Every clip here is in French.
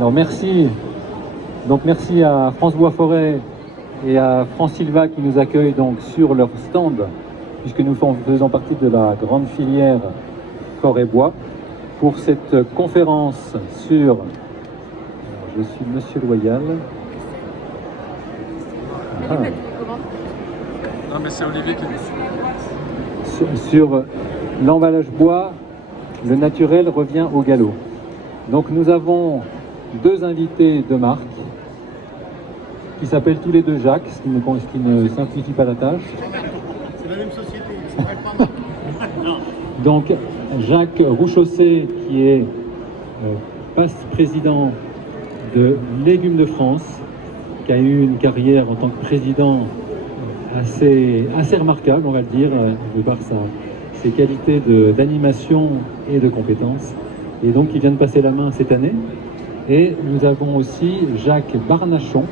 Alors merci. Donc merci à France Bois Forêt et à France Silva qui nous accueillent donc sur leur stand, puisque nous faisons partie de la grande filière forêt bois, pour cette conférence sur, je suis Monsieur Loyal. Ah. Non mais c'est Olivier qui sur l'emballage bois, le naturel revient au galop. Donc nous avons deux invités de marque qui s'appellent tous les deux Jacques, ce qui ne simplifie pas la tâche. C'est la même société, ça s'appelle pas marque. Donc Jacques Rouchaussé qui est président de Légumes de France, qui a eu une carrière en tant que président assez remarquable, on va le dire, de par ses qualités d'animation et de compétences. Et donc il vient de passer la main cette année. Et nous avons aussi Jacques Barnachon.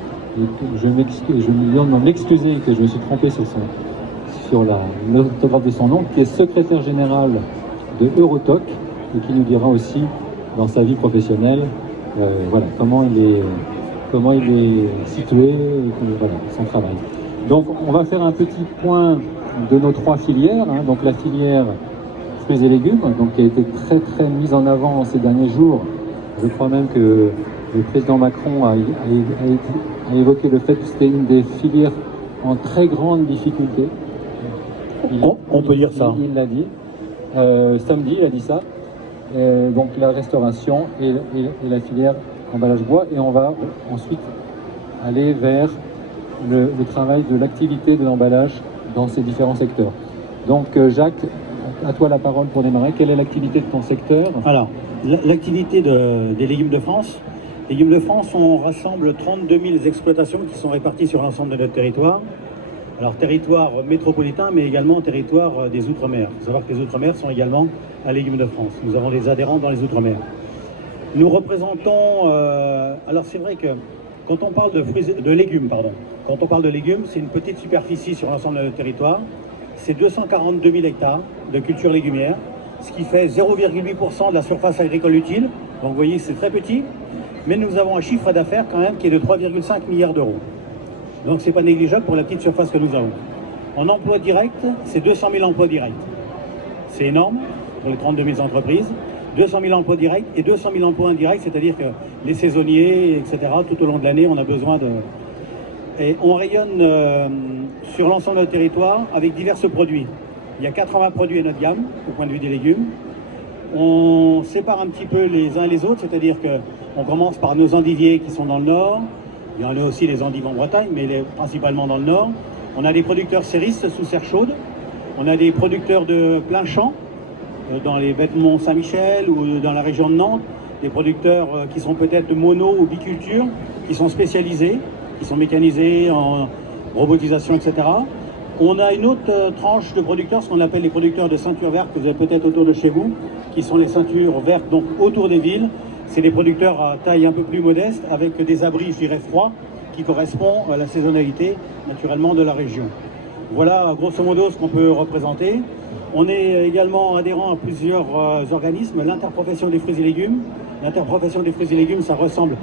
Je me demande d'en m'excuser que je me suis trompé sur l'orthographe de son nom, qui est secrétaire général de Eurotoc et qui nous dira aussi dans sa vie professionnelle voilà, comment il est situé, voilà, son travail. Donc on va faire un petit point de nos trois filières, hein. Donc la filière fruits et légumes, donc, qui a été très mise en avant ces derniers jours. Je crois même que le président Macron a évoqué le fait que c'était une des filières en très grande difficulté. On peut dire ça. Il l'a dit. Samedi, il a dit ça. Donc la restauration et la filière emballage bois. Et on va ensuite aller vers le travail de l'activité de l'emballage dans ces différents secteurs. Donc Jacques, à toi la parole pour démarrer. Quelle est l'activité de ton secteur? Alors, l'activité des Légumes de France. Légumes de France, on rassemble 32 000 exploitations qui sont réparties sur l'ensemble de notre territoire. Alors, territoire métropolitain, mais également territoire des Outre-mer. Il faut savoir que les Outre-mer sont également à Légumes de France. Nous avons des adhérents dans les Outre-mer. Nous représentons... alors, c'est vrai que quand on parle de légumes, quand on parle de légumes, c'est une petite superficie sur l'ensemble de notre territoire. C'est 242 000 hectares de culture légumière, ce qui fait 0,8% de la surface agricole utile. Donc vous voyez, c'est très petit, mais nous avons un chiffre d'affaires quand même qui est de 3,5 milliards d'euros. Donc c'est pas négligeable pour la petite surface que nous avons. En emploi direct, c'est 200 000 emplois directs. C'est énorme pour les 32 000 entreprises. 200 000 emplois directs et 200 000 emplois indirects, c'est-à-dire que les saisonniers, etc., tout au long de l'année, on a besoin de... Et on rayonne sur l'ensemble de notre territoire avec divers produits. Il y a 80 produits à notre gamme, au point de vue des légumes. On sépare un petit peu les uns et les autres, c'est-à-dire qu'on commence par nos endiviers qui sont dans le nord. Il y en a aussi les endives en Bretagne, mais principalement dans le nord. On a des producteurs céristes sous serre chaude. On a des producteurs de plein champ, dans les baies de Mont-Saint-Michel ou dans la région de Nantes. Des producteurs qui sont peut-être de mono ou biculture, qui sont spécialisés, qui sont mécanisés en robotisation, etc. On a une autre tranche de producteurs, ce qu'on appelle les producteurs de ceinture verte, que vous avez peut-être autour de chez vous, qui sont les ceintures vertes, donc autour des villes. C'est des producteurs à taille un peu plus modeste, avec des abris, je dirais, froids, qui correspondent à la saisonnalité, naturellement, de la région. Voilà, grosso modo, ce qu'on peut représenter. On est également adhérent à plusieurs organismes, l'interprofession des fruits et légumes. L'interprofession des fruits et légumes, ça ressemble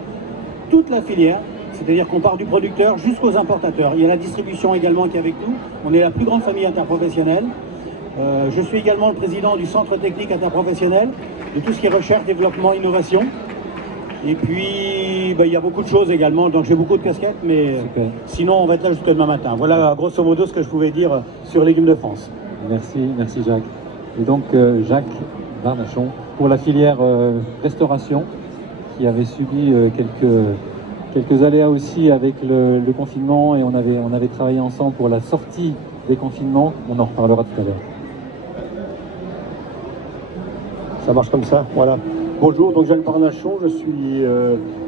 toute la filière. C'est-à-dire qu'on part du producteur jusqu'aux importateurs. Il y a la distribution également qui est avec nous. On est la plus grande famille interprofessionnelle. Je suis également le président du centre technique interprofessionnel, de tout ce qui est recherche, développement, innovation. Et puis, il y a beaucoup de choses également, donc j'ai beaucoup de casquettes, mais sinon on va être là jusqu'à demain matin. Voilà grosso modo ce que je pouvais dire sur Légumes de France. Merci Jacques. Et donc Jacques Barnachon, pour la filière restauration, qui avait subi quelques aléas aussi avec le confinement, et on avait travaillé ensemble pour la sortie des confinements. On en reparlera tout à l'heure. Ça marche comme ça, voilà. Bonjour, donc Jacques Barnachon, je suis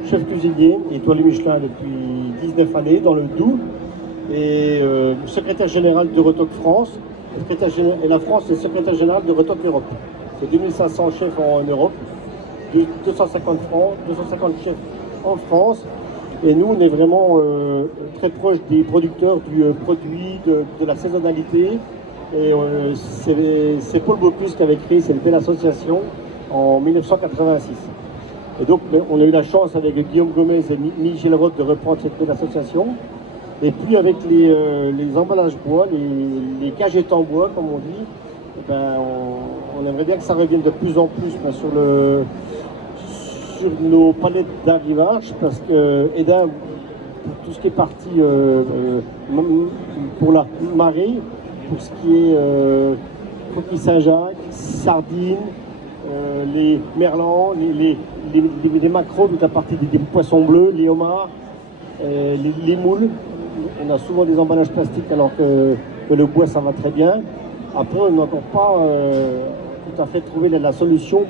chef cuisinier, étoilé Michelin depuis 19 années dans le Doubs, et secrétaire général d'Eurotoc France. Et la France est secrétaire général d'Eurotoc Europe. C'est 2500 chefs en Europe, 250 chefs en France. Et nous, on est vraiment très proche des producteurs du produit, de la saisonnalité. Et c'est Paul Bocuse qui avait créé cette belle association en 1986. Et donc, on a eu la chance avec Guillaume Gomez et Michel Roth de reprendre cette belle association. Et puis, avec les emballages bois, les cagettes en bois, comme on dit, eh ben, on aimerait bien que ça revienne de plus en plus sur nos palettes d'arrivage, parce que Edin, pour tout ce qui est parti pour la marée, pour ce qui est coquilles Saint-Jacques, sardines, les merlans, les maquereaux, toute la partie des poissons bleus, les homards, les moules. On a souvent des emballages plastiques alors que le bois ça va très bien. Après on n'a encore pas tout à fait trouvé la solution,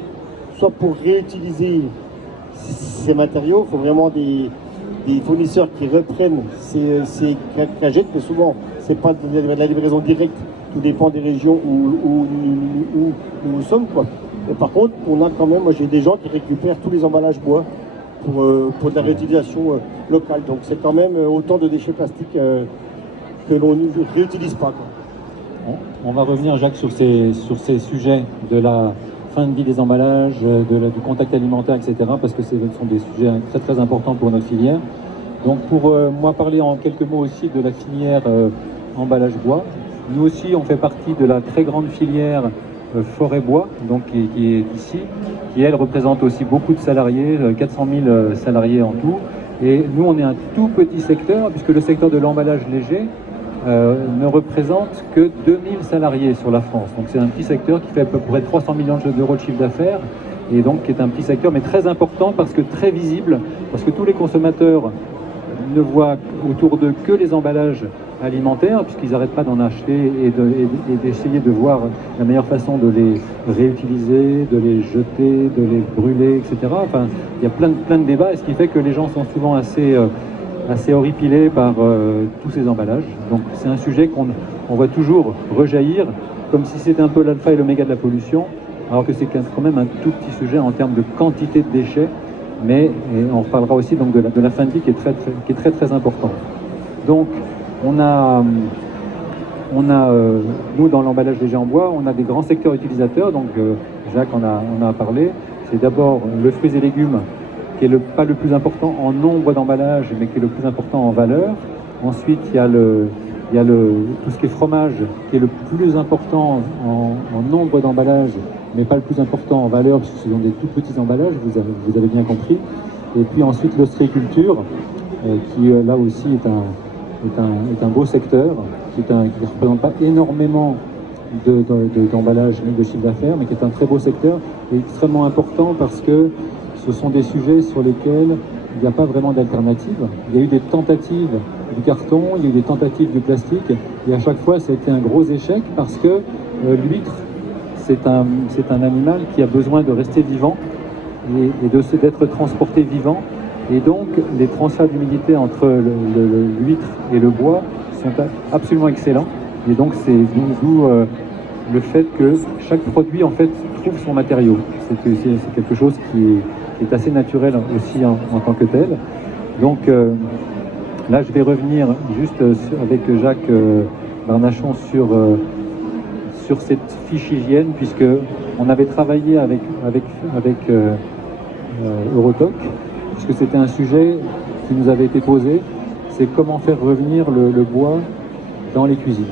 soit pour réutiliser ces matériaux, il faut vraiment des fournisseurs qui reprennent ces cagettes, mais souvent c'est pas de la livraison directe, tout dépend des régions où nous sommes, quoi. Et par contre, on a quand même, moi j'ai des gens qui récupèrent tous les emballages bois pour de la réutilisation locale. Donc c'est quand même autant de déchets plastiques que l'on ne réutilise pas, quoi. On va revenir, Jacques, sur ces sujets de la fin de vie des emballages, du contact alimentaire, etc., parce que ce sont des sujets très très importants pour notre filière. Donc pour moi parler en quelques mots aussi de la filière emballage bois. Nous aussi on fait partie de la très grande filière forêt-bois, donc qui est ici, qui elle représente aussi beaucoup de salariés, 400 000 salariés en tout. Et nous on est un tout petit secteur, puisque le secteur de l'emballage léger ne représente que 2000 salariés sur la France. Donc c'est un petit secteur qui fait à peu près 300 millions d'euros de chiffre d'affaires, et donc qui est un petit secteur mais très important parce que très visible, parce que tous les consommateurs ne voient autour d'eux que les emballages alimentaires, puisqu'ils n'arrêtent pas d'en acheter et d'essayer de voir la meilleure façon de les réutiliser, de les jeter, de les brûler, etc. Enfin, il y a plein de débats, et ce qui fait que les gens sont souvent assez horripilés par tous ces emballages. Donc c'est un sujet qu'on voit toujours rejaillir, comme si c'était un peu l'alpha et l'oméga de la pollution, alors que c'est quand même un tout petit sujet en termes de quantité de déchets, mais on reparlera aussi donc de la fin de vie qui est très très important. Donc on a nous dans l'emballage léger en bois, on a des grands secteurs utilisateurs, donc Jacques en a parlé. C'est d'abord le fruits et légumes, qui est pas le plus important en nombre d'emballages, mais qui est le plus important en valeur. Ensuite, il y a tout ce qui est fromage, qui est le plus important en nombre d'emballages, mais pas le plus important en valeur, parce que ce sont des tout petits emballages, vous avez bien compris. Et puis ensuite, l'ostréiculture, qui là aussi est un beau secteur, qui ne représente pas énormément d'emballage ni de chiffre d'affaires, mais qui est un très beau secteur et extrêmement important parce que ce sont des sujets sur lesquels il n'y a pas vraiment d'alternative. Il y a eu des tentatives du carton, il y a eu des tentatives du plastique, et à chaque fois ça a été un gros échec parce que l'huître, c'est un animal qui a besoin de rester vivant et d'être transporté vivant. Et donc les transferts d'humidité entre l'huître et le bois sont absolument excellents. Et donc c'est d'où le fait que chaque produit en fait trouve son matériau. C'est quelque chose qui est assez naturel aussi en tant que tel. Donc là je vais revenir juste avec Jacques Barnachon sur cette fiche hygiène, puisque on avait travaillé avec Eurotoc, puisque c'était un sujet qui nous avait été posé, c'est comment faire revenir le bois dans les cuisines.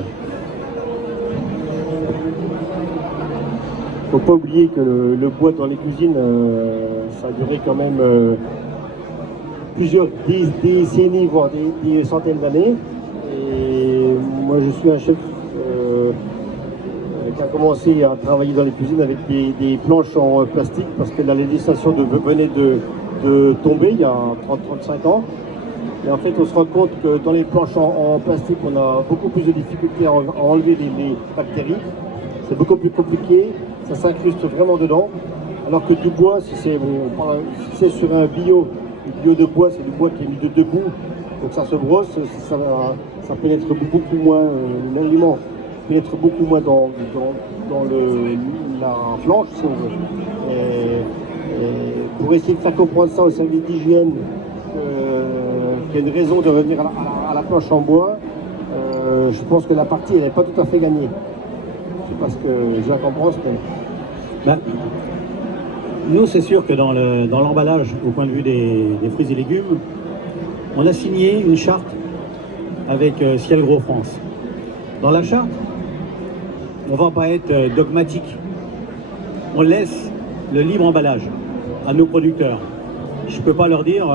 Il ne faut pas oublier que le bois dans les cuisines, ça a duré quand même plusieurs décennies, voire des centaines d'années. Et moi je suis un chef qui a commencé à travailler dans les cuisines avec des planches en plastique, parce que la législation venait de tomber il y a 30-35 ans. Et en fait, on se rend compte que dans les planches en plastique, on a beaucoup plus de difficultés à enlever les bactéries. C'est beaucoup plus compliqué, ça s'incruste vraiment dedans. Alors que du bois, si c'est sur un bio de bois, c'est du bois qui est mis debout, donc ça se brosse, ça pénètre beaucoup moins, l'aliment pénètre beaucoup moins dans la planche, si on veut. Et pour essayer de faire comprendre ça au service d'hygiène, qu'il y a une raison de revenir à la planche en bois, je pense que la partie elle n'est pas tout à fait gagnée. Je ne sais pas ce que Jacques en pense, mais... nous, c'est sûr que dans l'emballage, au point de vue des fruits et légumes, on a signé une charte avec Ciel Gros France. Dans la charte, on ne va pas être dogmatique. On laisse le libre emballage à nos producteurs. Je ne peux pas leur dire,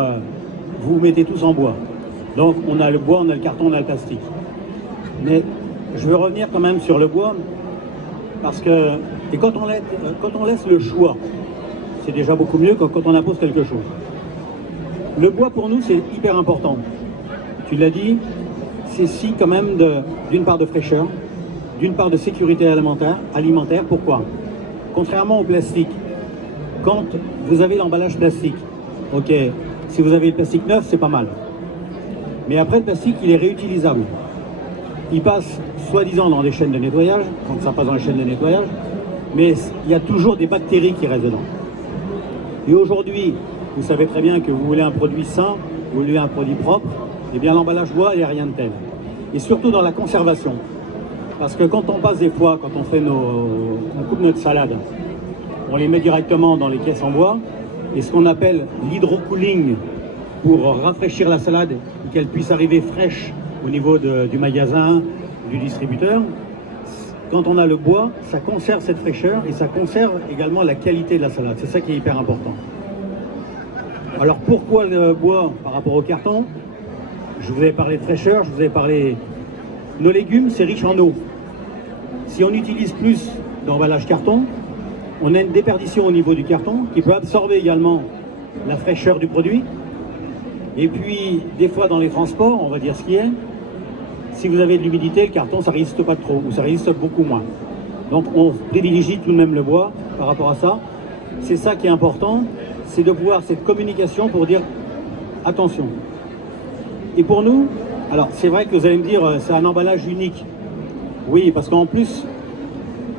vous mettez tous en bois. Donc on a le bois, on a le carton, on a le plastique. Mais je veux revenir quand même sur le bois, parce que quand on laisse le choix, c'est déjà beaucoup mieux que quand on impose quelque chose. Le bois pour nous c'est hyper important. Tu l'as dit, c'est si quand même d'une part de fraîcheur, d'une part de sécurité alimentaire. Pourquoi? Contrairement au plastique, quand vous avez l'emballage plastique, ok, si vous avez le plastique neuf, c'est pas mal. Mais après, le plastique, il est réutilisable. Il passe soi-disant dans les chaînes de nettoyage, quand ça passe dans les chaînes de nettoyage, mais il y a toujours des bactéries qui restent dedans. Et aujourd'hui, vous savez très bien que vous voulez un produit sain, vous voulez un produit propre, eh bien l'emballage bois, il n'y a rien de tel. Et surtout dans la conservation. Parce que quand on passe des fois, quand on fait on coupe notre salade, on les met directement dans les caisses en bois, et ce qu'on appelle l'hydrocooling pour rafraîchir la salade et qu'elle puisse arriver fraîche au niveau du magasin, du distributeur. Quand on a le bois, ça conserve cette fraîcheur et ça conserve également la qualité de la salade. C'est ça qui est hyper important. Alors pourquoi le bois par rapport au carton? Je vous avais parlé de fraîcheur, je vous avais parlé... Nos légumes, c'est riche en eau. Si on utilise plus d'emballage carton, on a une déperdition au niveau du carton qui peut absorber également la fraîcheur du produit. Et puis, des fois dans les transports, on va dire ce qui est, si vous avez de l'humidité, le carton, ça résiste pas trop, ou ça résiste beaucoup moins. Donc on privilégie tout de même le bois par rapport à ça. C'est ça qui est important, c'est de voir cette communication pour dire attention. Et pour nous, alors c'est vrai que vous allez me dire, c'est un emballage unique. Oui, parce qu'en plus,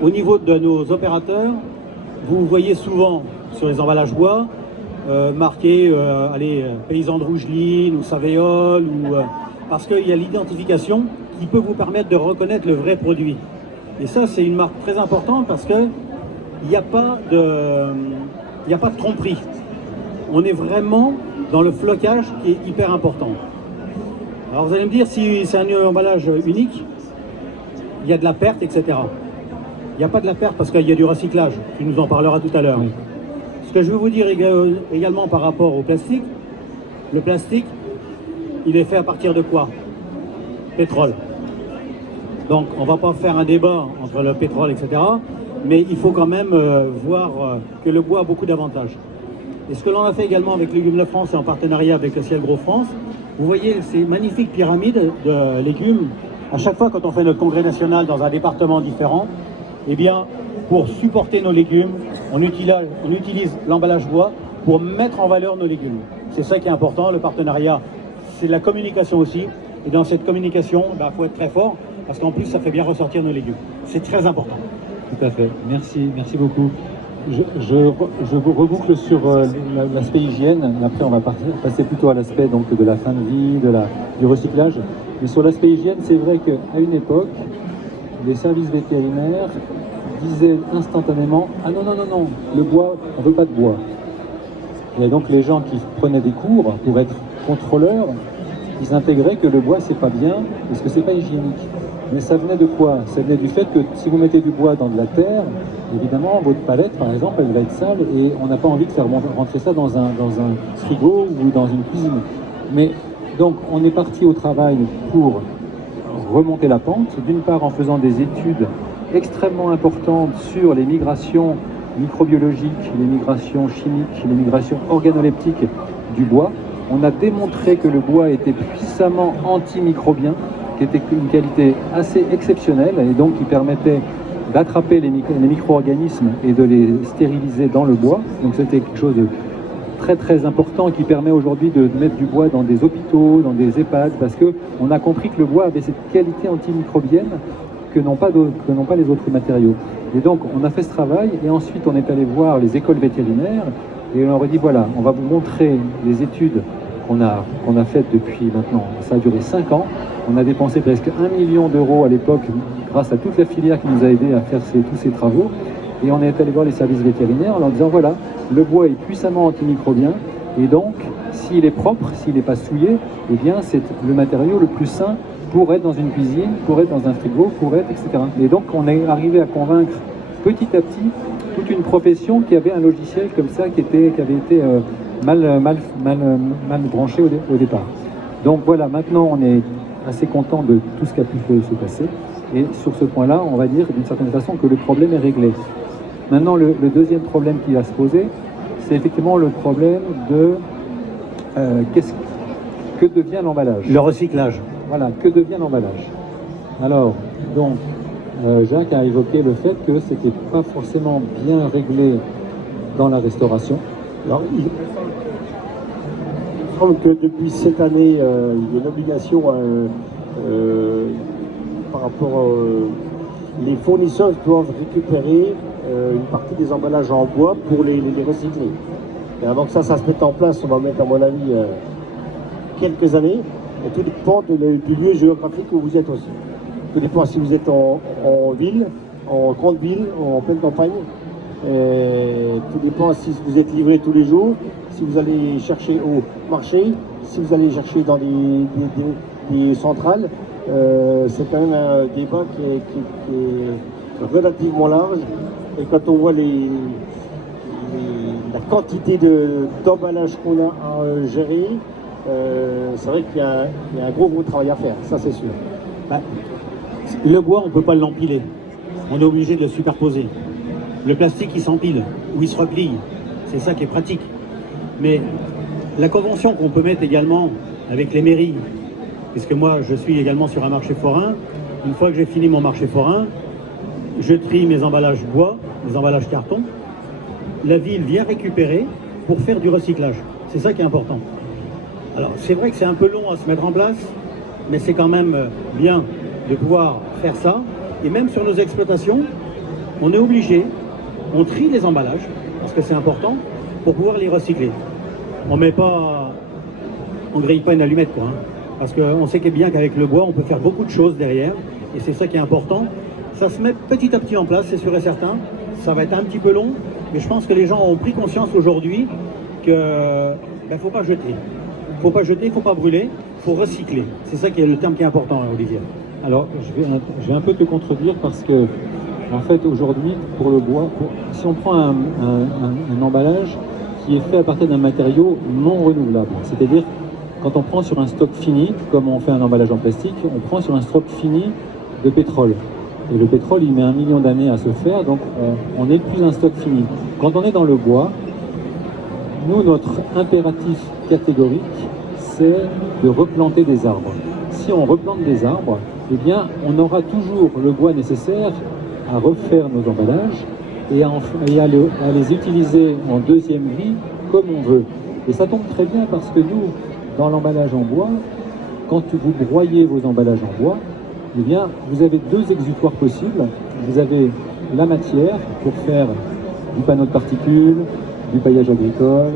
au niveau de nos opérateurs, vous voyez souvent sur les emballages bois, marqué Paysan de Rougeline ou Savéole, parce qu'il y a l'identification qui peut vous permettre de reconnaître le vrai produit. Et ça, c'est une marque très importante parce qu'il n'y a pas de tromperie. On est vraiment dans le flocage qui est hyper important. Alors vous allez me dire, si c'est un emballage unique, il y a de la perte, etc. Il n'y a pas de la perte parce qu'il y a du recyclage. Tu nous en parleras tout à l'heure. Ce que je veux vous dire également par rapport au plastique, le plastique, il est fait à partir de quoi? Pétrole. Donc on ne va pas faire un débat entre le pétrole, etc. Mais il faut quand même voir que le bois a beaucoup d'avantages. Et ce que l'on a fait également avec Légumes de France et en partenariat avec le Ciel Gros France, vous voyez ces magnifiques pyramides de légumes. À chaque fois quand on fait notre congrès national dans un département différent, eh bien, pour supporter nos légumes, on utilise l'emballage bois pour mettre en valeur nos légumes. C'est ça qui est important, le partenariat, c'est la communication aussi. Et dans cette communication, il faut être très fort, parce qu'en plus, ça fait bien ressortir nos légumes. C'est très important. Tout à fait. Merci beaucoup. Je vous reboucle sur l'aspect hygiène. Après, on va passer plutôt à l'aspect de la fin de vie, du recyclage. Mais sur l'aspect hygiène, c'est vrai qu'à une époque, les services vétérinaires disaient instantanément « Ah non, le bois, on ne veut pas de bois ». Et donc les gens qui prenaient des cours pour être contrôleurs, ils intégraient que le bois c'est pas bien parce que c'est pas hygiénique. Mais ça venait de quoi? Ça venait du fait que si vous mettez du bois dans de la terre, évidemment votre palette par exemple elle va être sale et on n'a pas envie de faire rentrer ça dans un frigo ou dans une cuisine. Mais donc on est parti au travail pour remonter la pente, d'une part en faisant des études extrêmement importantes sur les migrations microbiologiques, les migrations chimiques, les migrations organoleptiques du bois. On a démontré que le bois était puissamment antimicrobien, qui était une qualité assez exceptionnelle et donc qui permettait d'attraper les micro-organismes et de les stériliser dans le bois. Donc c'était quelque chose de très très important qui permet aujourd'hui de mettre du bois dans des hôpitaux, dans des EHPAD, parce qu'on a compris que le bois avait cette qualité antimicrobienne que n'ont pas les autres matériaux. Et donc on a fait ce travail et ensuite on est allé voir les écoles vétérinaires et on leur a dit voilà, on va vous montrer les études qu'on a faites depuis maintenant, ça a duré 5 ans. On a dépensé presque 1 million d'euros à l'époque grâce à toute la filière qui nous a aidé à faire tous ces travaux. et on est allé voir les services vétérinaires en leur disant voilà, le bois est puissamment antimicrobien et donc s'il est propre, s'il n'est pas souillé, eh bien c'est le matériau le plus sain pour être dans une cuisine, pour être dans un frigo, pour être, etc. Et donc on est arrivé à convaincre petit à petit toute une profession qui avait un logiciel comme ça qui avait été mal branché au départ. Donc voilà, maintenant on est assez content de tout ce qui a pu se passer. Et sur ce point-là, on va dire d'une certaine façon que le problème est réglé. Maintenant, le deuxième problème qui va se poser, c'est effectivement le problème de que devient l'emballage. Le recyclage. Voilà, que devient l'emballage. Alors, donc, Jacques a évoqué le fait que ce n'était pas forcément bien réglé dans la restauration. Alors, il semble que depuis cette année, il y a une obligation par rapport les fournisseurs doivent récupérer une partie des emballages en bois pour les recycler. Et avant que ça se mette en place, on va mettre à mon avis quelques années. Et tout dépend du lieu géographique où vous êtes aussi. Tout dépend si vous êtes en ville, en grande ville, en pleine campagne. Et tout dépend si vous êtes livré tous les jours, si vous allez chercher au marché, si vous allez chercher dans des centrales. C'est quand même un débat qui est relativement large. Et quand on voit la quantité d'emballage qu'on a à gérer, c'est vrai qu'il y a un gros travail à faire, ça c'est sûr. Le bois, on ne peut pas l'empiler. On est obligé de le superposer. Le plastique, il s'empile ou il se replie. C'est ça qui est pratique. Mais la convention qu'on peut mettre également avec les mairies, puisque moi je suis également sur un marché forain, une fois que j'ai fini mon marché forain, je trie mes emballages bois, mes emballages carton. La ville vient récupérer pour faire du recyclage. C'est ça qui est important. Alors c'est vrai que c'est un peu long à se mettre en place, mais c'est quand même bien de pouvoir faire ça. Et même sur nos exploitations, on est obligé, on trie les emballages, parce que c'est important, pour pouvoir les recycler. On grille pas une allumette, quoi. Hein, parce qu'on sait bien qu'avec le bois, on peut faire beaucoup de choses derrière, et c'est ça qui est important. Ça se met petit à petit en place, c'est sûr et certain. Ça va être un petit peu long, mais je pense que les gens ont pris conscience aujourd'hui qu'il ne faut pas jeter. Il ne faut pas jeter, il ne faut pas brûler, il faut recycler. C'est ça qui est le terme qui est important, Olivier. Alors, je vais un peu te contredire parce que, en fait, aujourd'hui, pour le bois, si on prend un emballage qui est fait à partir d'un matériau non renouvelable, c'est-à-dire quand on prend sur un stock fini, comme on fait un emballage en plastique, on prend sur un stock fini de pétrole. Et le pétrole, il met 1 million d'années à se faire, donc on n'est plus un stock fini. Quand on est dans le bois, nous, notre impératif catégorique, c'est de replanter des arbres. Si on replante des arbres, eh bien, on aura toujours le bois nécessaire à refaire nos emballages et à les utiliser en deuxième vie comme on veut. Et ça tombe très bien parce que nous, dans l'emballage en bois, quand vous broyez vos emballages en bois, eh bien, vous avez 2 exutoires possibles. Vous avez la matière pour faire du panneau de particules, du paillage agricole,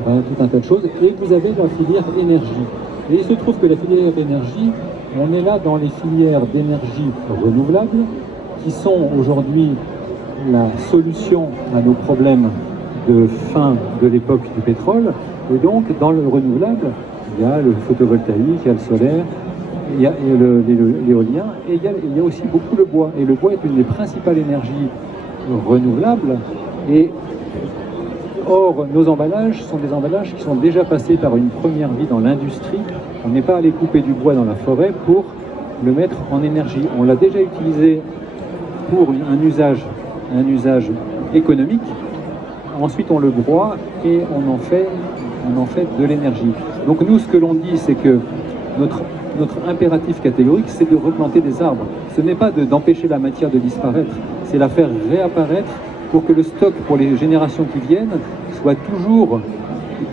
enfin, tout un tas de choses, et vous avez la filière énergie. Et il se trouve que la filière énergie, on est là dans les filières d'énergie renouvelable, qui sont aujourd'hui la solution à nos problèmes de fin de l'époque du pétrole. Et donc, dans le renouvelable, il y a le photovoltaïque, il y a le solaire, il y a l'éolien, et il y a aussi beaucoup le bois. Et le bois est une des principales énergies renouvelables. Et or, nos emballages sont des emballages qui sont déjà passés par une première vie dans l'industrie. On n'est pas allé couper du bois dans la forêt pour le mettre en énergie. On l'a déjà utilisé pour un usage économique. Ensuite, on le broie et on en fait de l'énergie. Donc nous, ce que l'on dit, c'est que notre impératif catégorique, c'est de replanter des arbres. Ce n'est pas d'empêcher la matière de disparaître, c'est la faire réapparaître pour que le stock pour les générations qui viennent soit toujours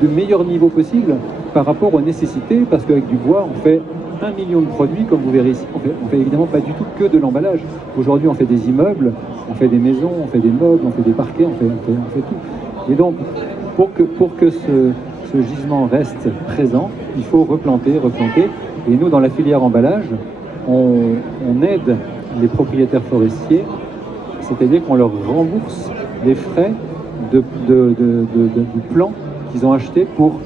de meilleur niveau possible par rapport aux nécessités, parce qu'avec du bois, on fait 1 million de produits, comme vous verrez ici. On fait évidemment pas du tout que de l'emballage. Aujourd'hui, on fait des immeubles, on fait des maisons, on fait des meubles, on fait des parquets, on fait tout. Et donc, pour que ce gisement reste présent, il faut replanter. Et nous, dans la filière emballage, on aide les propriétaires forestiers c'est-à-dire qu'on leur rembourse les frais du plan qu'ils ont acheté pour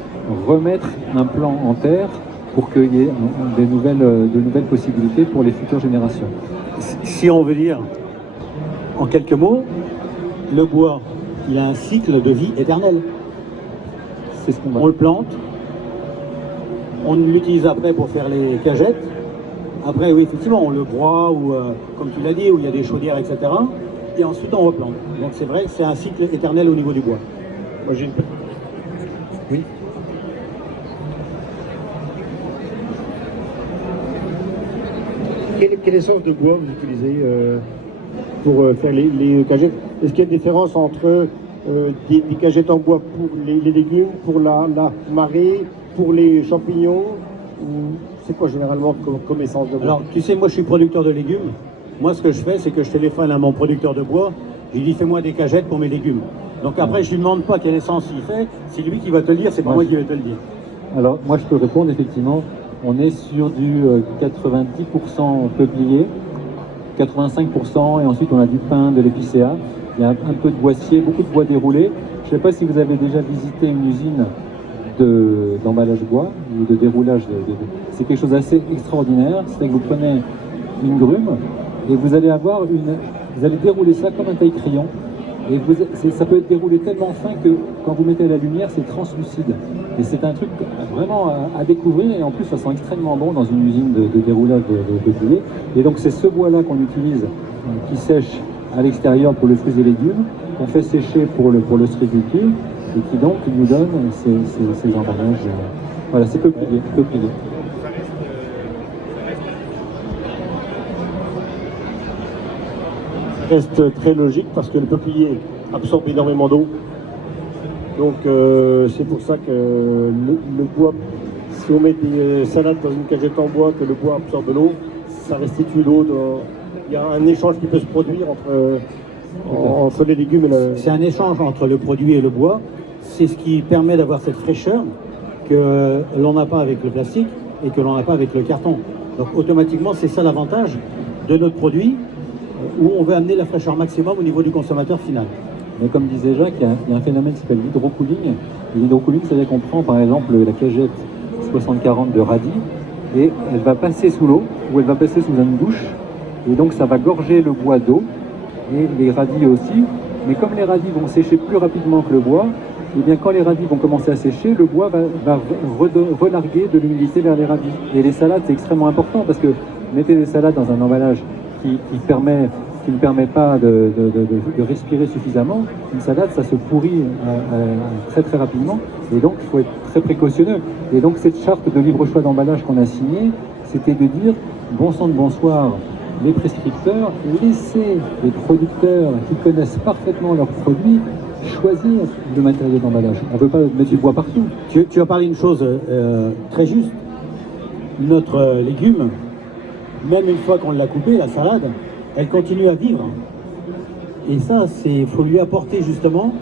remettre un plan en terre pour qu'il y ait de nouvelles possibilités pour les futures générations. Si on veut dire, en quelques mots, le bois, il a un cycle de vie éternel. C'est ce qu'on va. On le plante, on l'utilise après pour faire les cagettes. Après, oui, effectivement, on le broie, ou comme tu l'as dit, où il y a des chaudières, etc. Et ensuite, on replante. Donc c'est vrai que c'est un cycle éternel au niveau du bois. Moi, j'ai une... Oui. Quelle essence de bois vous utilisez pour faire les cagettes? Est-ce qu'il y a une différence entre des cagettes en bois pour les légumes, pour la marée, pour les champignons? Ou c'est quoi généralement comme essence de bois? Alors, tu sais, moi je suis producteur de légumes. Moi, ce que je fais, c'est que je téléphone à mon producteur de bois. Je lui dis, fais-moi des cagettes pour mes légumes. Donc après, je lui demande pas quelle essence il fait. C'est lui qui va te le dire, c'est pas moi qui vais te le dire. Alors, moi, je peux répondre, effectivement. On est sur du 90% peuplier, 85%, et ensuite on a du pin, de l'épicéa. Il y a un peu de boissier, beaucoup de bois déroulé. Je ne sais pas si vous avez déjà visité une usine d'emballage bois ou de déroulage. C'est quelque chose d'assez extraordinaire. C'est que vous prenez une grume et vous allez dérouler ça comme un taille-crayon. Et ça peut être déroulé tellement fin que quand vous mettez à la lumière, c'est translucide. Et c'est un truc vraiment à découvrir, et en plus ça sent extrêmement bon dans une usine de déroulage de poulet. Et donc c'est ce bois-là qu'on utilise, qui sèche à l'extérieur pour le fruits et légumes, qu'on fait sécher pour l'ostréiculture, et qui donc nous donne ces emballages. Voilà, c'est peuplier. Reste très logique parce que le peuplier absorbe énormément d'eau. Donc c'est pour ça que le bois, si on met des salades dans une cagette en bois, que le bois absorbe de l'eau, ça restitue l'eau. Il y a un échange qui peut se produire entre les légumes et le... C'est un échange entre le produit et le bois. C'est ce qui permet d'avoir cette fraîcheur que l'on n'a pas avec le plastique et que l'on n'a pas avec le carton. Donc automatiquement, c'est ça l'avantage de notre produit, où on veut amener la fraîcheur maximum au niveau du consommateur final. Mais comme disait Jacques, il y a un phénomène qui s'appelle l'hydrocooling. L'hydrocooling, c'est-à-dire qu'on prend par exemple la cagette 60-40 de radis, et elle va passer sous l'eau, ou elle va passer sous une douche, et donc ça va gorger le bois d'eau, et les radis aussi. Mais comme les radis vont sécher plus rapidement que le bois, et bien quand les radis vont commencer à sécher, le bois va relarguer de l'humidité vers les radis. Et les salades, c'est extrêmement important, parce que mettez des salades dans un emballage qui ne permet pas de respirer suffisamment. Une salade, ça se pourrit très très rapidement, et donc il faut être très précautionneux. Et donc cette charte de libre choix d'emballage qu'on a signée, c'était de dire, bon sang de bonsoir, les prescripteurs, laissez les producteurs qui connaissent parfaitement leurs produits choisir le matériel d'emballage. On ne veut pas mettre du bois partout. Tu as parlé d'une chose très juste. Notre légume, même une fois qu'on l'a coupé, la salade, elle continue à vivre. Et ça, il faut lui apporter justement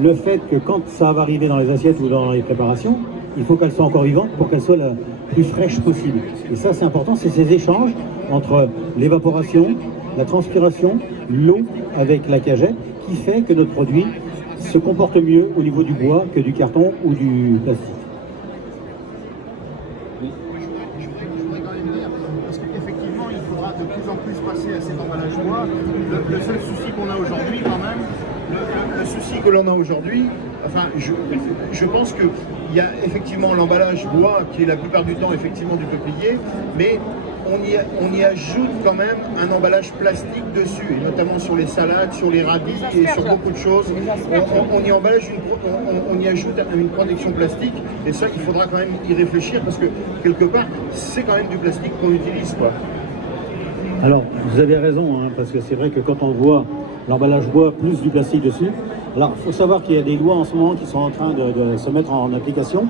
le fait que quand ça va arriver dans les assiettes ou dans les préparations, il faut qu'elle soit encore vivante pour qu'elle soit la plus fraîche possible. Et ça, c'est important, c'est ces échanges entre l'évaporation, la transpiration, l'eau avec la cagette, qui fait que notre produit se comporte mieux au niveau du bois que du carton ou du plastique. Je voudrais quand même dire, parce qu'effectivement, il faudra de plus en plus passer à cet emballage bois. Le seul souci qu'on a aujourd'hui, quand même, le souci que l'on a aujourd'hui, enfin, je pense qu'il y a effectivement l'emballage bois qui est la plupart du temps effectivement du peuplier, mais on y ajoute quand même un emballage plastique dessus, et notamment sur les salades, sur les radis et sur beaucoup de choses. On y ajoute une protection plastique, et ça, il faudra quand même y réfléchir, parce que quelque part, c'est quand même du plastique qu'on utilise, quoi. Alors, vous avez raison, hein, parce que c'est vrai que quand on voit l'emballage bois plus du plastique dessus, alors il faut savoir qu'il y a des lois en ce moment qui sont en train de se mettre en application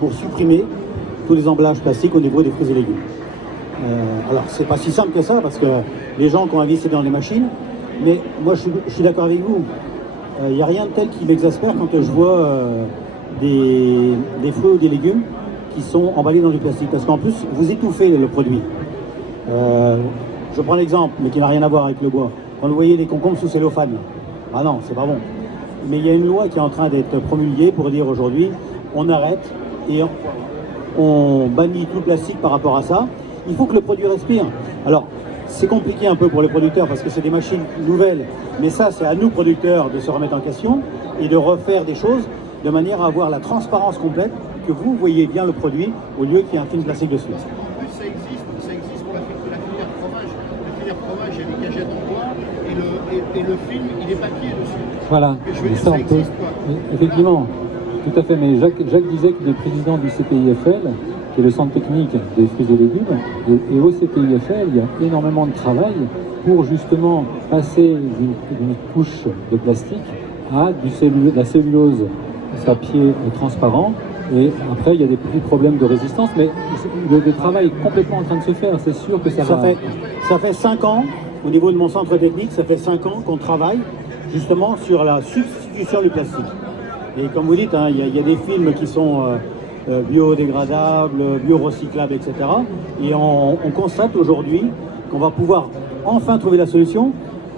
pour supprimer tous les emballages plastiques au niveau des fruits et légumes. Alors, c'est pas si simple que ça, parce que les gens qui ont investi dans les machines, mais moi je suis d'accord avec vous. Il n'y a rien de tel qui m'exaspère quand je vois des fruits ou des légumes qui sont emballés dans du plastique, parce qu'en plus, vous étouffez le produit. Je prends l'exemple, mais qui n'a rien à voir avec le bois. quand vous voyez les concombres sous cellophane. Ah non, c'est pas bon. Mais il y a une loi qui est en train d'être promulguée pour dire aujourd'hui, on arrête et on bannit tout le plastique par rapport à ça. Il faut que le produit respire. Alors, c'est compliqué un peu pour les producteurs parce que c'est des machines nouvelles. Mais ça, c'est à nous, producteurs, de se remettre en question et de refaire des choses de manière à avoir la transparence complète, que vous voyez bien le produit au lieu qu'il y ait un film plastique dessus. En plus, ça existe pour la filière fromage. La filière fromage, il y a des cagettes en bois et le film, il est papier dessus. Voilà, Et je veux et dire, ça ça on peut. existe, quoi. Effectivement, tout à fait. Mais Jacques disait qu'il est président du CPIFL, qui est le centre technique des fruits et légumes. Et au CPIFL, il y a énormément de travail pour justement passer d'une couche de plastique à de la cellulose papier transparent. Et après, il y a des petits problèmes de résistance, mais le travail est complètement en train de se faire. C'est sûr que ça va. Ça fait 5 ans, au niveau de mon centre technique, ça fait 5 ans qu'on travaille justement sur la substitution du plastique. Et comme vous dites, hein, il y a des films qui sont biodégradables, biorecyclables, etc. Et on constate aujourd'hui qu'on va pouvoir enfin trouver la solution.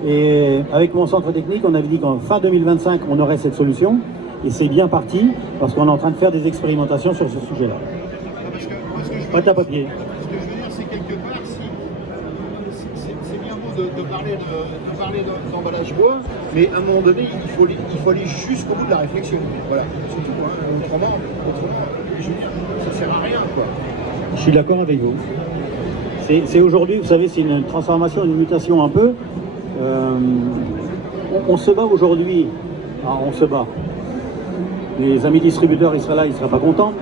Et avec mon centre technique, on avait dit qu'en fin 2025, on aurait cette solution. Et c'est bien parti, parce qu'on est en train de faire des expérimentations sur ce sujet-là. Pâte à papier. Ce que je veux dire, c'est quelque part, c'est bien beau de parler d'emballage bois, mais à un moment donné, il faut aller jusqu'au bout de la réflexion. Voilà, c'est tout. Hein. Autrement, je veux dire, ça ne sert à rien, quoi. Je suis d'accord avec vous. C'est aujourd'hui, vous savez, c'est une transformation, une mutation un peu. On se bat aujourd'hui. On se bat. Les amis distributeurs, ils seraient là, ils ne seraient pas contents.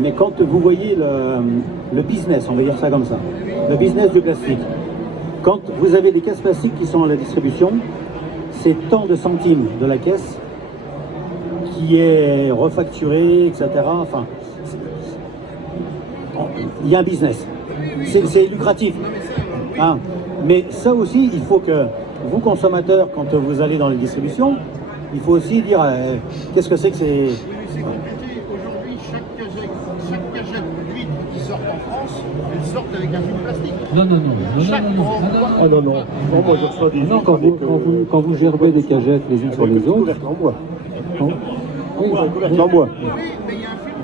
Mais quand vous voyez le business, on va dire ça comme ça, le business du plastique, quand vous avez des caisses plastiques qui sont à la distribution, c'est tant de centimes de la caisse qui est refacturé, etc. Enfin, il y a un business. C'est lucratif. Hein. Mais ça aussi, il faut que vous, consommateurs, quand vous allez dans les distributions, il faut aussi dire qu'est-ce que c'est que c'est. C'est compliqué. Aujourd'hui, chaque cagette d'huîtres qui sortent en France, elles sortent avec un film plastique. Non. Ah non. Non, moi je reçois des. Non, quand vous gerbez des cagettes les unes sur les autres. Couvercle en bois. Oui, Couvercle en bois. Oui, mais il y a un film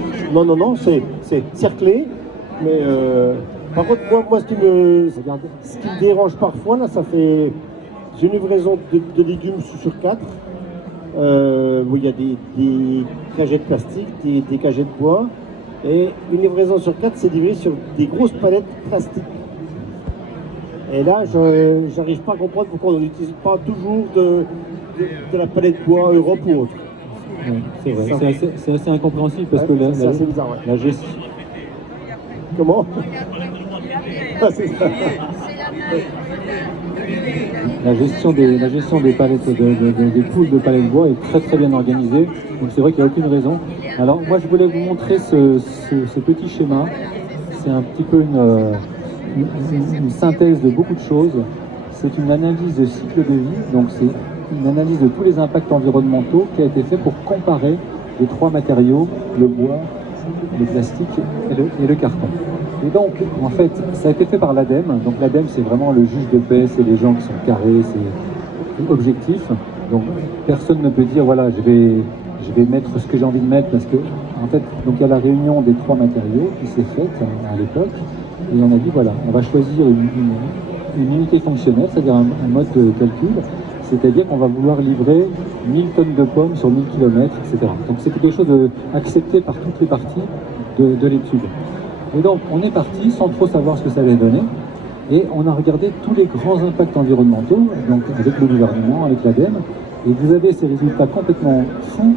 dessus. non, C'est cerclé, mais par contre, moi ce qui me dérange parfois, là, ça fait. J'ai une livraison de légumes sur 4, où il y a des cagettes plastiques, des cagettes bois, et une livraison sur 4, c'est livré sur des grosses palettes plastiques. Et là, j'arrive pas à comprendre pourquoi on n'utilise pas toujours de la palette bois Europe ou autre. c'est vrai, c'est assez incompréhensible parce que c'est assez bizarre, ouais. la gestion. Comment? Ah, c'est ça. La gestion des palettes, des poules de palettes bois est très très bien organisée. Donc c'est vrai qu'il n'y a aucune raison. Alors moi je voulais vous montrer ce petit schéma. C'est un petit peu une synthèse de beaucoup de choses. C'est une analyse de cycle de vie. Donc c'est une analyse de tous les impacts environnementaux qui a été fait pour comparer les 3 matériaux, le bois, le plastique et le carton. Et donc, en fait, ça a été fait par l'ADEME. Donc l'ADEME, c'est vraiment le juge de paix, c'est les gens qui sont carrés, c'est objectif. Donc personne ne peut dire, voilà, je vais mettre ce que j'ai envie de mettre, parce que, en fait, donc il y a la réunion des 3 matériaux qui s'est faite à l'époque, et on a dit, voilà, on va choisir une unité fonctionnelle, c'est-à-dire un mode de calcul, c'est-à-dire qu'on va vouloir livrer 1000 tonnes de pommes sur 1000 km, etc. Donc c'était quelque chose accepté par toutes les parties de l'étude. Et donc on est parti sans trop savoir ce que ça allait donner, et on a regardé tous les grands impacts environnementaux, donc avec le gouvernement, avec l'ADEME, et vous avez ces résultats complètement fous,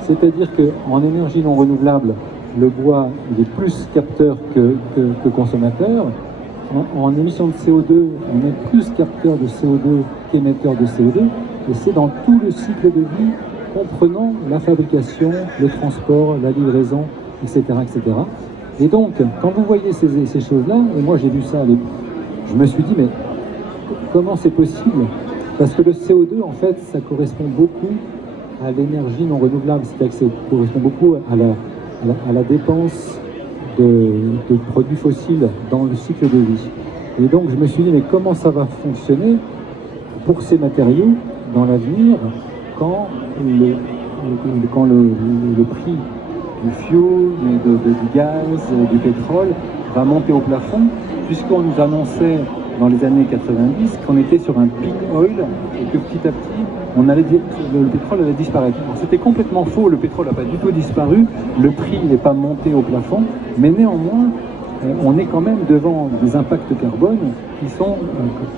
c'est-à-dire qu'en énergie non renouvelable, le bois il est plus capteur que consommateur. En émission de CO2, on est plus capteur de CO2 qu'émetteur de CO2, et c'est dans tout le cycle de vie, comprenant la fabrication, le transport, la livraison, etc. etc. Et donc, quand vous voyez ces choses-là, et moi j'ai vu ça, je me suis dit, mais comment c'est possible? Parce que le CO2, en fait, ça correspond beaucoup à l'énergie non renouvelable, c'est-à-dire que ça correspond beaucoup à la dépense de produits fossiles dans le cycle de vie. Et donc je me suis dit, mais comment ça va fonctionner pour ces matériaux dans l'avenir quand le prix du fuel, du gaz, du pétrole va monter au plafond, puisqu'on nous annonçait dans les années 90 qu'on était sur un peak oil et que petit à petit le pétrole allait disparaître. C'était complètement faux, le pétrole n'a pas du tout disparu, le prix n'est pas monté au plafond, mais néanmoins on est quand même devant des impacts carbone qui sont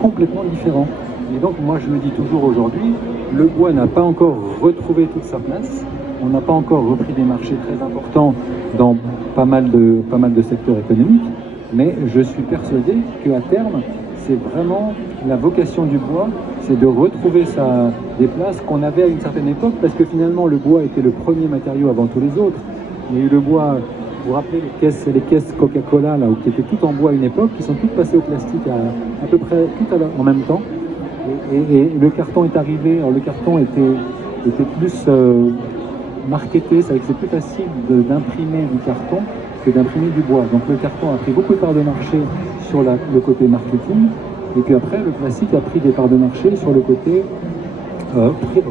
complètement différents. Et donc moi je me dis toujours aujourd'hui, le bois n'a pas encore retrouvé toute sa place, on n'a pas encore repris des marchés très importants dans pas mal de secteurs économiques, mais je suis persuadé qu'à terme, c'est vraiment la vocation du bois, c'est de retrouver des places qu'on avait à une certaine époque, parce que finalement le bois était le premier matériau avant tous les autres. Il y a eu le bois, vous vous rappelez les caisses Coca-Cola là, qui étaient toutes en bois à une époque, qui sont toutes passées au plastique à peu près en même temps. Et le carton est arrivé, alors le carton était plus marketé, c'est plus facile d'imprimer du carton que d'imprimer du bois. Donc le carton a pris beaucoup de parts de marché sur le côté marketing, et puis après le plastique a pris des parts de marché sur le côté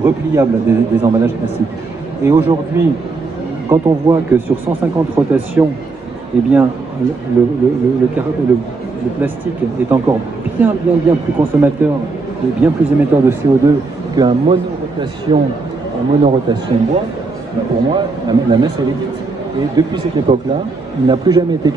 repliable des emballages classiques. Et aujourd'hui, quand on voit que sur 150 rotations, eh bien, le plastique est encore bien plus consommateur et bien plus émetteur de CO2 qu'un monorotation bois, pour moi, la messe elle est dite. Et depuis cette époque-là, il n'a plus jamais été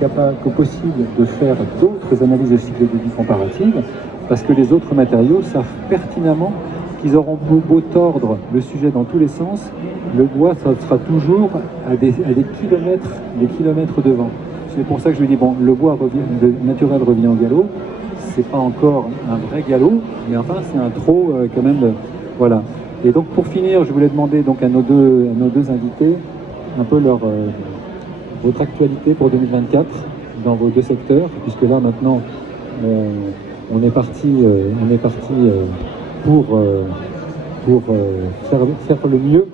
possible de faire d'autres analyses de cycle de vie comparatives, parce que les autres matériaux savent pertinemment qu'ils auront beau tordre le sujet dans tous les sens, le bois ça sera toujours à des kilomètres devant. C'est pour ça que je me dis, bon, le bois naturel revient au galop, c'est pas encore un vrai galop, mais enfin c'est un trop quand même, voilà. Et donc pour finir, je voulais demander donc à nos deux invités un peu votre actualité pour 2024 dans vos deux secteurs, puisque là maintenant on est parti pour faire le mieux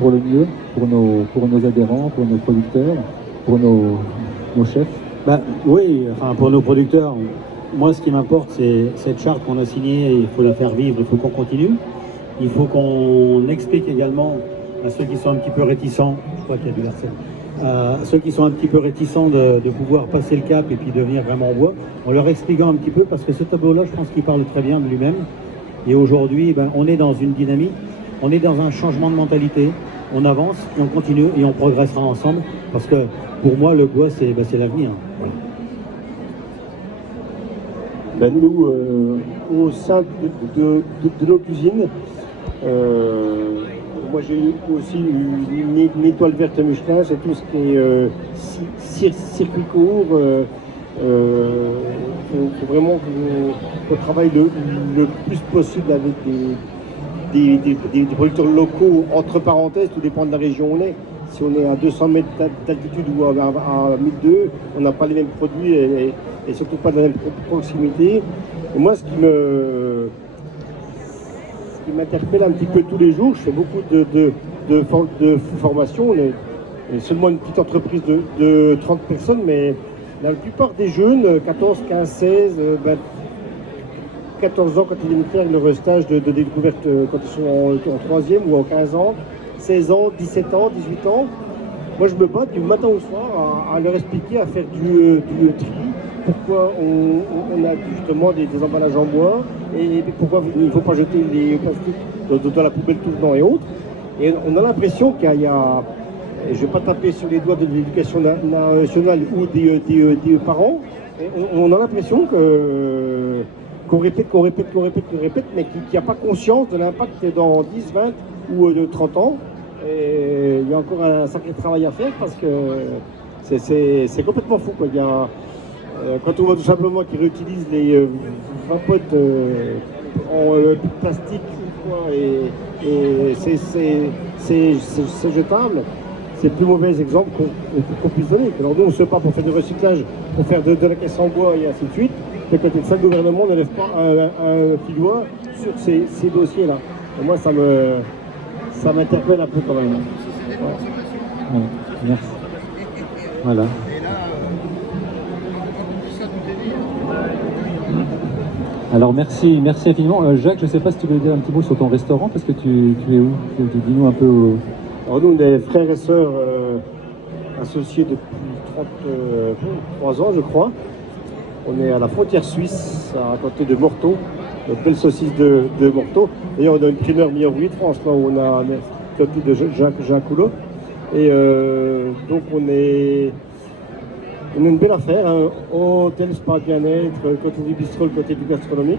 pour nos adhérents, pour nos producteurs, pour nos chefs. Oui, enfin pour nos producteurs, moi ce qui m'importe c'est cette charte qu'on a signée, il faut la faire vivre, il faut qu'on continue. Il faut qu'on explique également à ceux qui sont un petit peu réticents, je crois qu'il y a du verset, ceux qui sont un petit peu réticents de pouvoir passer le cap et puis devenir vraiment en bois, en leur expliquant un petit peu, parce que ce tableau-là, je pense qu'il parle très bien de lui-même. Et aujourd'hui, on est dans une dynamique, on est dans un changement de mentalité, on avance et on continue et on progressera ensemble, parce que pour moi, le bois, c'est l'avenir. Voilà. Nous, au sein de nos cuisines, moi j'ai aussi une étoile verte Michelin, c'est tout ce qui est circuit court. Faut vraiment qu'on travaille le plus possible avec des producteurs locaux, entre parenthèses, tout dépend de la région où on est. Si on est à 200 mètres d'altitude ou à 1200, on n'a pas les mêmes produits et surtout pas de la même proximité. Et moi, ce qui m'interpelle un petit peu tous les jours, je fais beaucoup de formations. On est seulement une petite entreprise de 30 personnes, mais la plupart des jeunes, 14, 15, 16, 14 ans quand ils viennent faire leur stage de découverte, quand ils sont en 3e ou en 15 ans, 16 ans, 17 ans, 18 ans, moi je me bats du matin au soir à leur expliquer, à faire du tri, pourquoi on a justement des emballages en bois et pourquoi il ne faut pas jeter les plastiques dans la poubelle tout le temps et autres. Et on a l'impression qu'il y a, je ne vais pas taper sur les doigts de l'éducation nationale ou des parents, on a l'impression qu'on répète, mais qu'il n'y a pas conscience de l'impact dans 10, 20 ou de 30 ans. Et il y a encore un sacré travail à faire parce que c'est complètement fou, quoi. Il y a, quand on voit tout simplement qu'ils réutilisent les vapotes en plastique ou quoi, et c'est jetable, c'est le plus mauvais exemple qu'on puisse donner. Alors nous on se bat pour faire du recyclage, pour faire de la caisse en bois et ainsi de suite. Mais côté de ça, le gouvernement ne lève pas un petit doigt sur ces dossiers-là. Et moi ça m'interpelle un peu quand même. Ouais. Merci. Voilà. Et là, tout ça, tout est dit. Alors merci infiniment. Jacques, je ne sais pas si tu veux dire un petit mot sur ton restaurant, parce que tu es où? Dis-nous un peu. Alors nous, on est frères et sœurs associés depuis 33 ans, je crois. On est à la frontière suisse, à côté de Morteau, notre belle saucisse de Morteau. D'ailleurs, on a une primeur meilleure ouvrier de France, là où on a le côté de Jacques Coulot. Et donc on est une belle affaire, hein. Hôtel, spa, bien-être, côté du bistrot, le côté du gastronomique.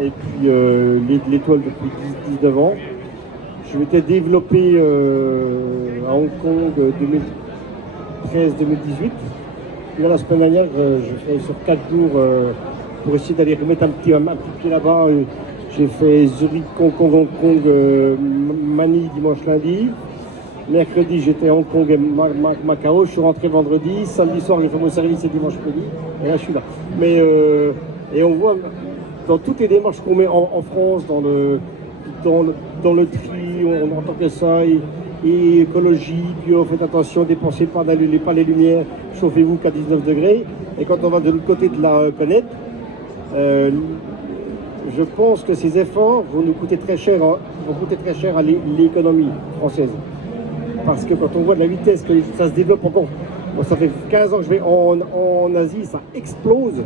Et puis l'étoile depuis 19 ans. Je m'étais développé à Hong Kong 2013-2018. Là, la semaine dernière, je fais sur 4 jours pour essayer d'aller remettre un petit pied là-bas. J'ai fait Zurich, Hong Kong, Manille dimanche, lundi. Mercredi, j'étais à Hong Kong et Macao. Je suis rentré vendredi. Samedi soir, j'ai fait mon service et dimanche midi. Et là, je suis là. Mais, et on voit dans toutes les démarches qu'on met en France, dans le tri, on entend que ça. Et écologie, bio, faites attention, dépensez pas, n'allumez pas les lumières, chauffez-vous qu'à 19 degrés. Et quand on va de l'autre côté de la planète, je pense que ces efforts vont nous coûter très cher, à l'économie française. Parce que quand on voit de la vitesse que ça se développe encore, bon, ça fait 15 ans que je vais en Asie, ça explose.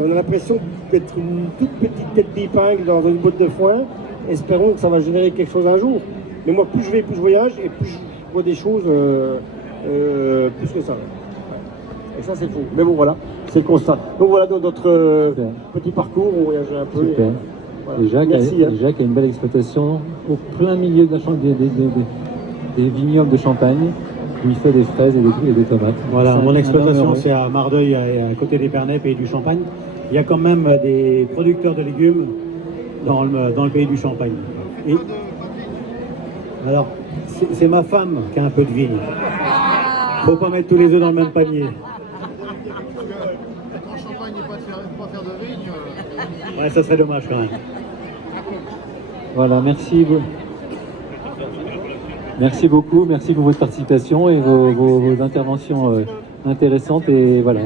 On a l'impression d'être une toute petite tête d'épingle dans une botte de foin. Espérons que ça va générer quelque chose un jour. Mais moi, plus je vais, plus je voyage et plus je vois des choses plus que ça. Et ça, c'est fou. Mais bon, voilà, c'est le constat. Donc voilà, dans notre petit parcours, on voyageait un peu. Super. Voilà. Et Jacques, Merci, Jacques a une belle exploitation au plein milieu de la des vignobles de Champagne, où il fait des fraises et des tomates. Voilà, C'est mon un exploitation, homme heureux. c'est à Mardeuil, à côté d'Épernay, pays du Champagne. Il y a quand même des producteurs de légumes dans le pays du Champagne. Et, alors, c'est ma femme qui a un peu de vigne. Faut pas mettre tous les œufs dans le même panier. Quand Champagne n'est pas faire de vigne. Ouais, ça serait dommage quand même. Voilà, merci. Merci beaucoup, merci pour votre participation et vos interventions intéressantes. Et voilà,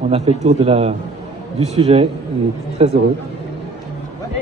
on a fait le tour du sujet et très heureux.